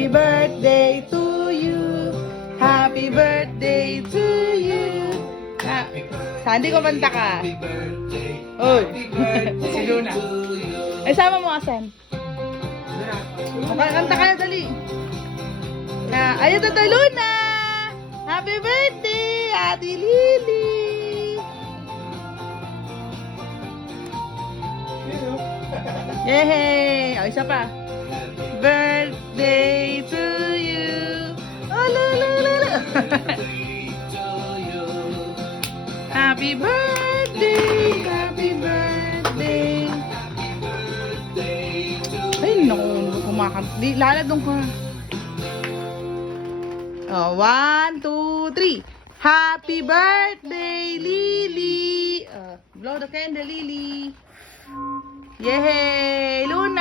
Happy birthday to you. Happy birthday to you. Sandy, kumanta ka. Happy birthday. Oy. Si Luna. Ay, sama mo, Asan. Kanta ka na, dali. Ayun na, Luna. Happy birthday, Ate Lily. Yay! O, isa pa. Birthday to you. Oh, la, la, la, la. Happy birthday, happy birthday. Ay, naku, kumakanta. Di, laladong ka. Oh, 1, 2, 3. Happy birthday, Lily. Blow the candle, Lily. Yay! Luna!